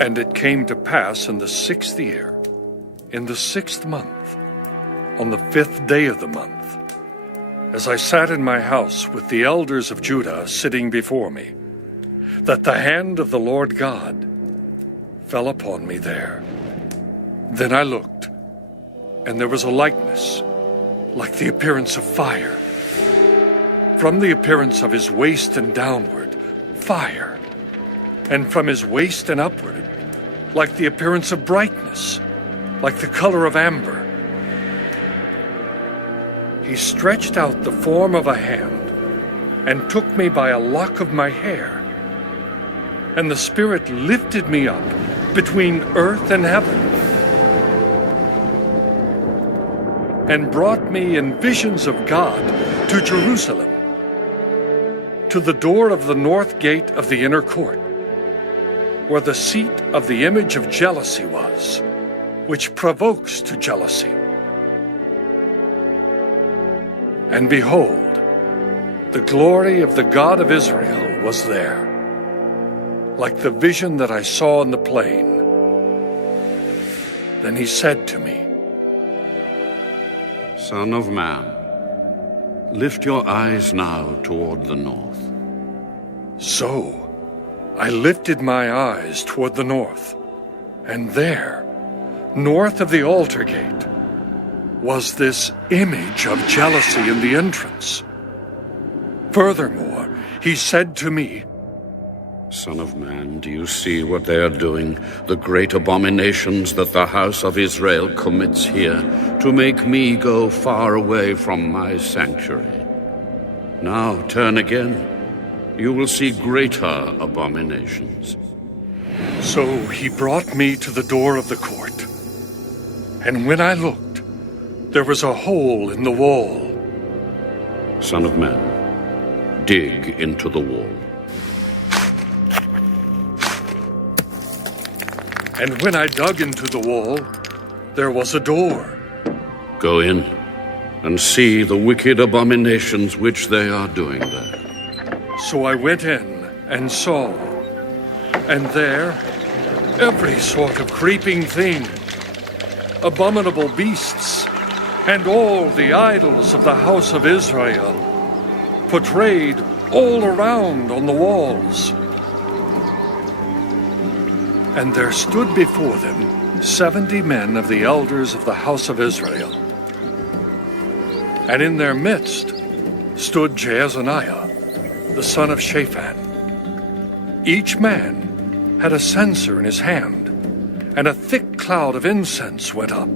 And it came to pass in the 6th year, in the 6th month, on the 5th day of the month, as I sat in my house with the elders of Judah sitting before me, that the hand of the Lord God fell upon me there. Then I looked, and there was a likeness, like the appearance of fire. From the appearance of his waist and downward, fire, and from his waist and upward, like the appearance of brightness, like the color of amber. He stretched out the form of a hand, and took me by a lock of my hair. And the Spirit lifted me up between earth and heaven, and brought me in visions of God to Jerusalem, to the door of the north gate of the inner court, where the seat of the image of jealousy was, which provokes to jealousy. And behold, the glory of the God of Israel was there, like the vision that I saw in the plain. Then he said to me, Son of man, lift your eyes now toward the north. So I lifted my eyes toward the north, and there, north of the altar gate, was this image of jealousy in the entrance. Furthermore, he said to me, Son of man, do you see what they are doing, the great abominations that the house of Israel commits here, to make me go far away from my sanctuary? Now turn again. You will see greater abominations. So he brought me to the door of the court, and when I looked, there was a hole in the wall. Son of man, dig into the wall. And when I dug into the wall, there was a door. Go in and see the wicked abominations which they are doing there. So I went in and saw, and there every sort of creeping thing, abominable beasts, and all the idols of the house of Israel, portrayed all around on the walls. And there stood before them 70 men of the elders of the house of Israel. And in their midst stood Jaazaniah, the son of Shaphan. Each man had a censer in his hand, and a thick cloud of incense went up.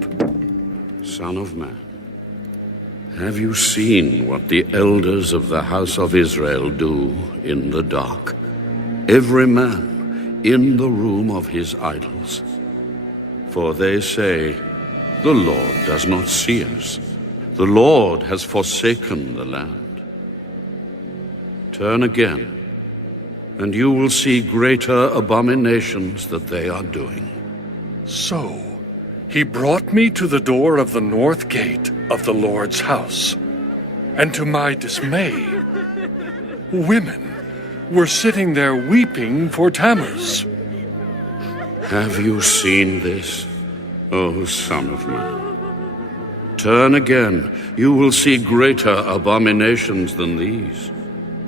Son of man, have you seen what the elders of the house of Israel do in the dark? Every man in the room of his idols. For they say, the Lord does not see us. The Lord has forsaken the land. Turn again, and you will see greater abominations that they are doing. So he brought me to the door of the north gate of the Lord's house, and to my dismay, women were sitting there weeping for Tammuz. Have you seen this, O Son of Man? Turn again, you will see greater abominations than these.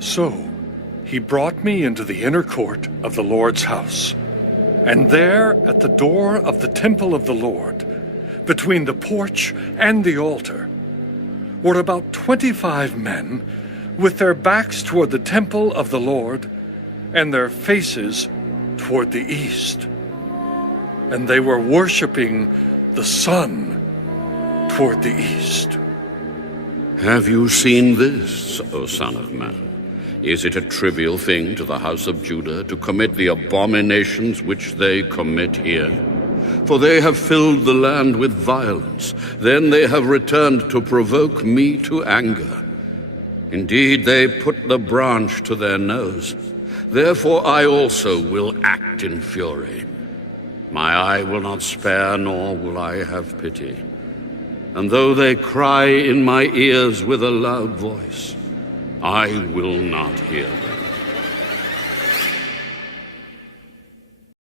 So he brought me into the inner court of the Lord's house, and there at the door of the temple of the Lord, between the porch and the altar, were about 25 men with their backs toward the temple of the Lord and their faces toward the east. And they were worshiping the sun toward the east. Have you seen this, O Son of Man? Is it a trivial thing to the house of Judah to commit the abominations which they commit here? For they have filled the land with violence. Then they have returned to provoke me to anger. Indeed, they put the branch to their nose. Therefore I also will act in fury. My eye will not spare, nor will I have pity. And though they cry in my ears with a loud voice, I will not hear them.